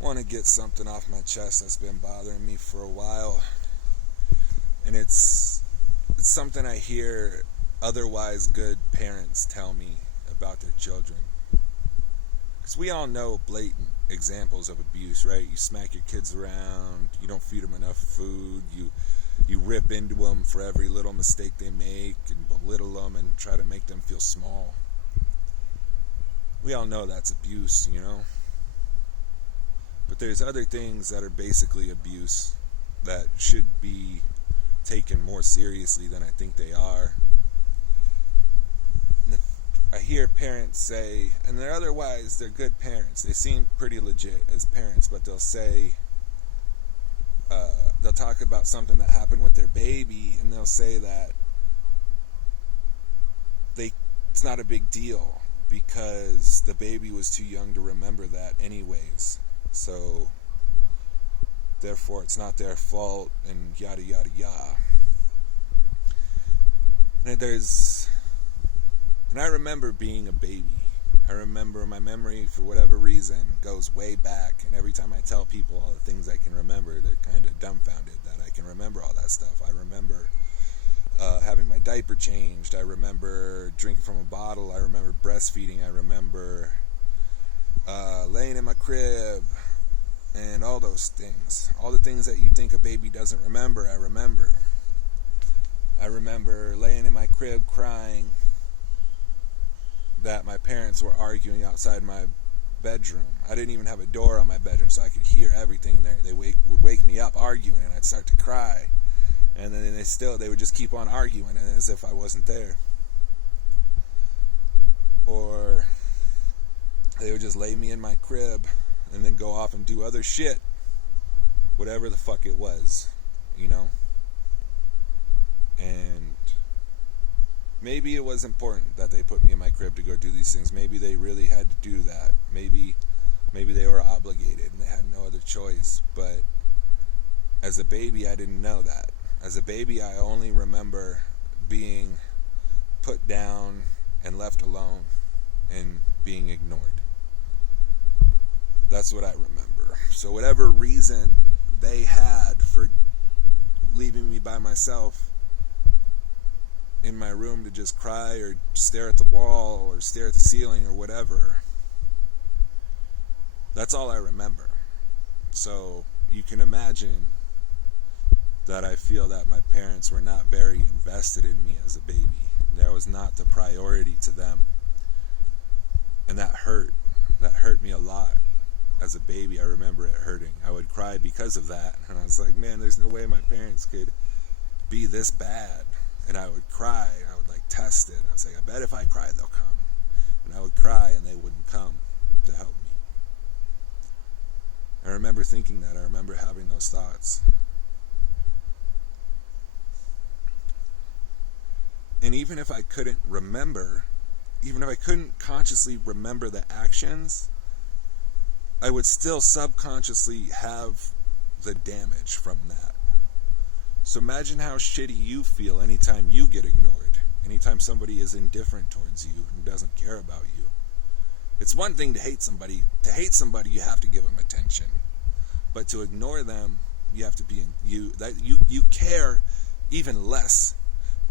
want to get something off my chest that's been bothering me for a while. And it's something I hear otherwise good parents tell me about their children. Because we all know blatant examples of abuse, right? You smack your kids around, you don't feed them enough food, you rip into them for every little mistake they make and belittle them and try to make them feel small. We all know that's abuse, you know? But there's other things that are basically abuse that should be taken more seriously than I think they are. I hear parents say, and they're good parents. They seem pretty legit as parents, but they'll say, they'll talk about something that happened with their baby, and they'll say that it's not a big deal because the baby was too young to remember that anyways. So, therefore, it's not their fault, and yada, yada, yada. And I remember being a baby. I remember my memory, for whatever reason, goes way back. And every time I tell people all the things I can remember, they're kind of dumbfounded that I can remember all that stuff. I remember having my diaper changed. I remember drinking from a bottle. I remember breastfeeding. I remember laying in my crib. And all those things. All the things that you think a baby doesn't remember, I remember. I remember laying in my crib crying that my parents were arguing outside my bedroom. I didn't even have a door on my bedroom, so I could hear everything there. They would wake me up arguing, and I'd start to cry. And then they would just keep on arguing as if I wasn't there. Or they would just lay me in my crib and then go off and do other shit. Whatever the fuck it was, you know? And maybe it was important that they put me in my crib to go do these things. Maybe they really had to do that. Maybe they were obligated and they had no other choice. But as a baby, I didn't know that. As a baby, I only remember being put down and left alone and being ignored. That's what I remember. So whatever reason they had for leaving me by myself in my room to just cry or stare at the wall or stare at the ceiling or whatever, that's all I remember. So you can imagine that I feel that my parents were not very invested in me as a baby. That was not the priority to them. And that hurt. That hurt me a lot. As a baby, I remember it hurting. I would cry because of that. And I was like, man, there's no way my parents could be this bad. And I would cry. I would test it. I was like, I bet if I cry, they'll come. And I would cry and they wouldn't come to help me. I remember thinking that. I remember having those thoughts. And even if I couldn't consciously remember the actions, I would still subconsciously have the damage from that. So imagine how shitty you feel anytime you get ignored, anytime somebody is indifferent towards you and doesn't care about you. It's one thing to hate somebody. To hate somebody, you have to give them attention. But to ignore them, you have to be you care even less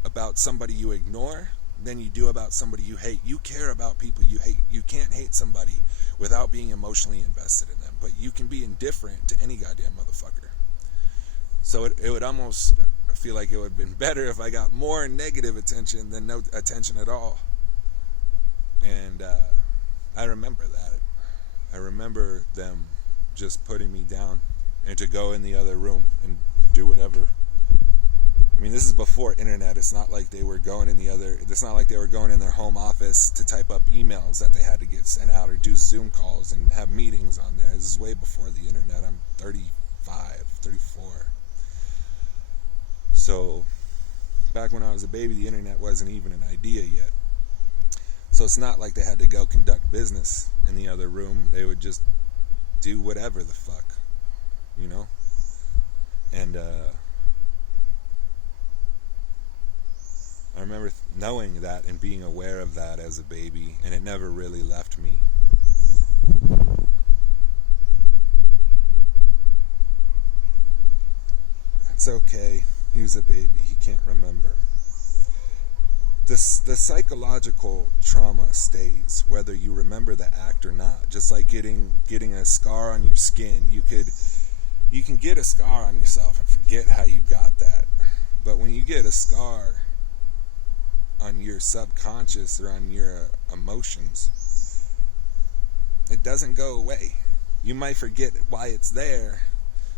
about somebody you ignore than you do about somebody you hate. You care about people you hate. You can't hate somebody without being emotionally invested in them. But you can be indifferent to any goddamn motherfucker. So it would almost feel like it would have been better if I got more negative attention than no attention at all. And I remember that. I remember them just putting me down and to go in the other room and do whatever. I mean, this is before internet. It's not like they were going in their home office to type up emails that they had to get sent out or do Zoom calls and have meetings on there. This is way before the internet. I'm 35, 34. So, back when I was a baby, the internet wasn't even an idea yet. So it's not like they had to go conduct business in the other room. They would just do whatever the fuck, you know? And, I remember knowing that and being aware of that as a baby, and it never really left me. It's okay. He was a baby. He can't remember. The psychological trauma stays, whether you remember the act or not. Just like getting a scar on your skin. You can get a scar on yourself and forget how you got that. But when you get a scar on your subconscious or on your emotions, it doesn't go away. You might forget why it's there,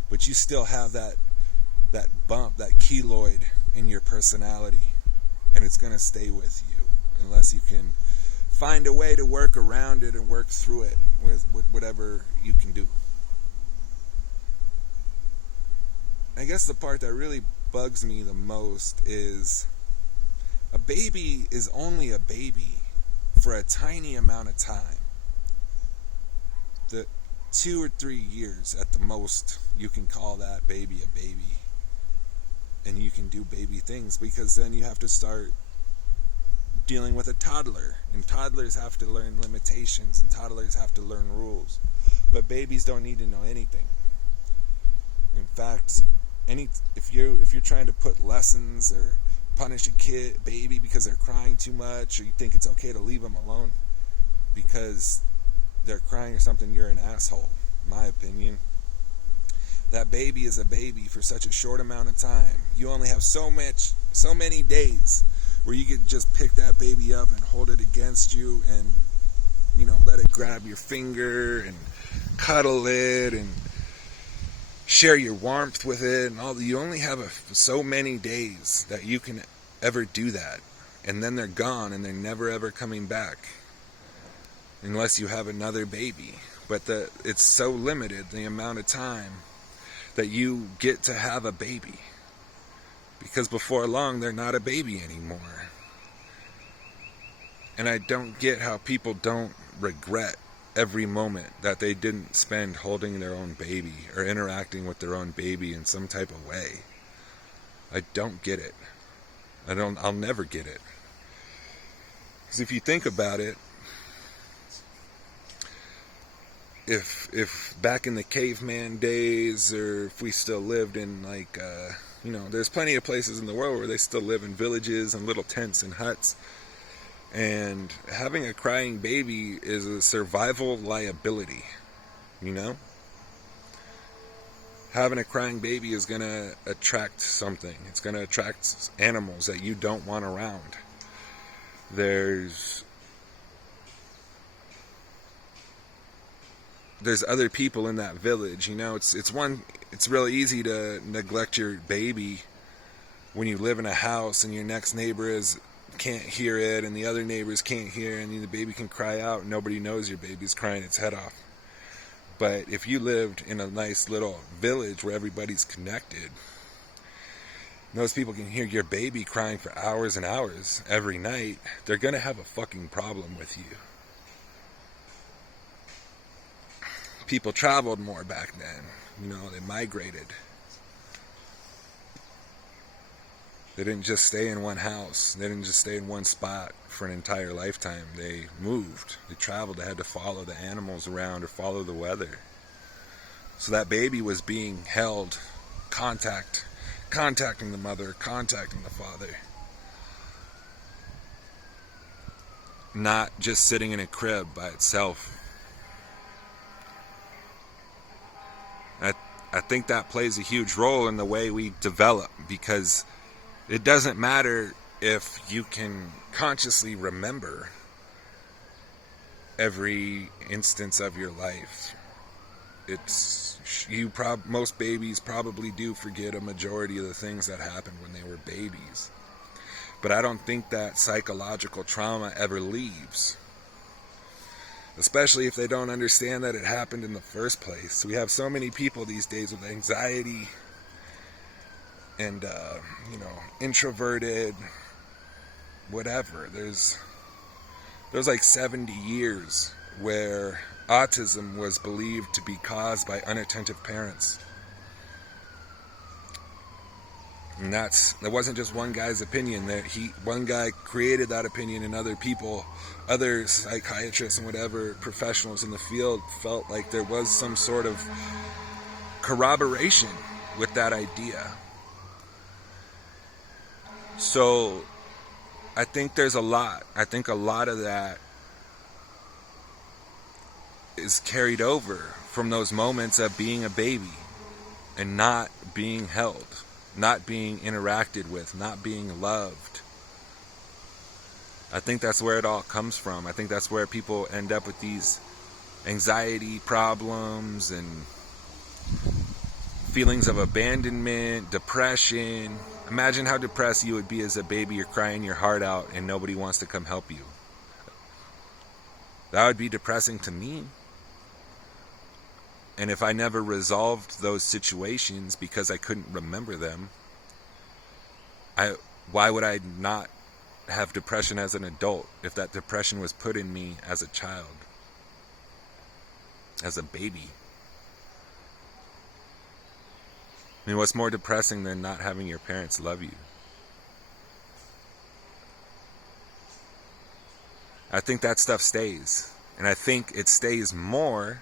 but you still have that bump, that keloid in your personality, and it's going to stay with you unless you can find a way to work around it and work through it with whatever you can do. I guess the part that really bugs me the most is a baby is only a baby for a tiny amount of time. The 2 or 3 years at the most, you can call that baby a baby. And you can do baby things, because then you have to start dealing with a toddler. And toddlers have to learn limitations, and toddlers have to learn rules. But babies don't need to know anything. In fact, if you're trying to put lessons or punish a baby because they're crying too much, or you think it's okay to leave them alone because they're crying or something, you're an asshole, in my opinion. That baby is a baby for such a short amount of time. You only have so many days where you could just pick that baby up and hold it against you and, let it grab your finger and cuddle it and share your warmth with it and all. You only have so many days that you can ever do that, and then they're gone and they're never ever coming back unless you have another baby. But it's so limited, the amount of time that you get to have a baby, because before long they're not a baby anymore. And I don't get how people don't regret every moment that they didn't spend holding their own baby or interacting with their own baby in some type of way. I don't get it. I'll never get it. Because if you think about it, if back in the caveman days, or if we still lived in there's plenty of places in the world where they still live in villages and little tents and huts, and having a crying baby is a survival liability. Having a crying baby is going to attract something. It's going to attract animals that you don't want around. There's other people in that village. It's really easy to neglect your baby when you live in a house and your next neighbor can't hear it and the other neighbors can't hear it, and the baby can cry out and nobody knows your baby's crying its head off. But if you lived in a nice little village where everybody's connected, those people can hear your baby crying for hours and hours every night, they're going to have a fucking problem with you. People traveled more back then. They migrated. They didn't just stay in one house. They didn't just stay in one spot for an entire lifetime. They moved. They traveled. They had to follow the animals around or follow the weather. So that baby was being held, contacting the mother, contacting the father. Not just sitting in a crib by itself. I think that plays a huge role in the way we develop, because it doesn't matter if you can consciously remember every instance of your life. Most babies probably do forget a majority of the things that happened when they were babies. But I don't think that psychological trauma ever leaves. Especially if they don't understand that it happened in the first place. We have so many people these days with anxiety and, introverted, whatever. There's like 70 years where autism was believed to be caused by unattentive parents. And that wasn't just one guy's opinion. One guy created that opinion, and other people, other psychiatrists and whatever professionals in the field felt like there was some sort of corroboration with that idea. So I think there's a lot. I think a lot of that is carried over from those moments of being a baby and not being held, not being interacted with, not being loved. I think that's where it all comes from. I think that's where people end up with these anxiety problems and feelings of abandonment, depression. Imagine how depressed you would be as a baby. You're crying your heart out and nobody wants to come help you. That would be depressing to me. And if I never resolved those situations because I couldn't remember them, why would I not have depression as an adult if that depression was put in me as a child, as a baby? I mean, what's more depressing than not having your parents love you? I think that stuff stays. And I think it stays more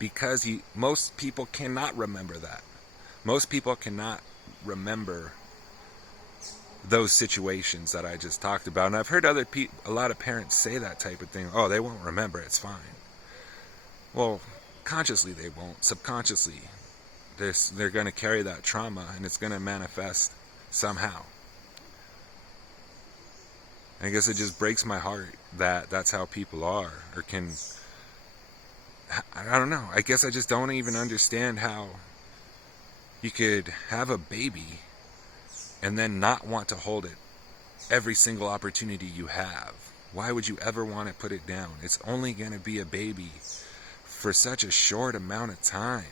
because most people cannot remember that. Most people cannot remember those situations that I just talked about. And I've heard a lot of parents say that type of thing. Oh, they won't remember, it's fine. Well, consciously they won't. Subconsciously, they're going to carry that trauma and it's going to manifest somehow. I guess it just breaks my heart that that's how people are, or can. I don't know. I guess I just don't even understand how you could have a baby and then not want to hold it every single opportunity you have. Why would you ever want to put it down? It's only going to be a baby for such a short amount of time.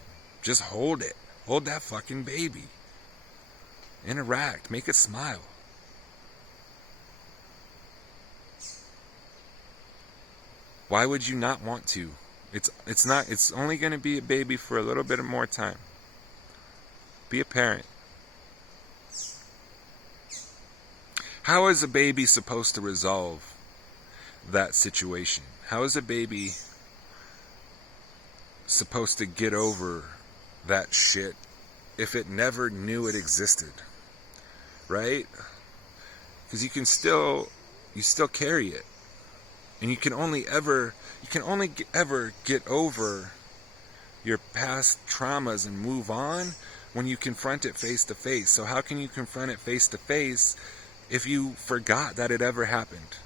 Just hold it. Hold that fucking baby. Interact. Make it smile. Why would you not want to? It's only going to be a baby for a little bit more time. Be a parent. How is a baby supposed to resolve that situation? How is a baby supposed to get over that shit if it never knew it existed? Right? Because you still carry it. And you can only ever get over your past traumas and move on when you confront it face to face. So how can you confront it face to face if you forgot that it ever happened?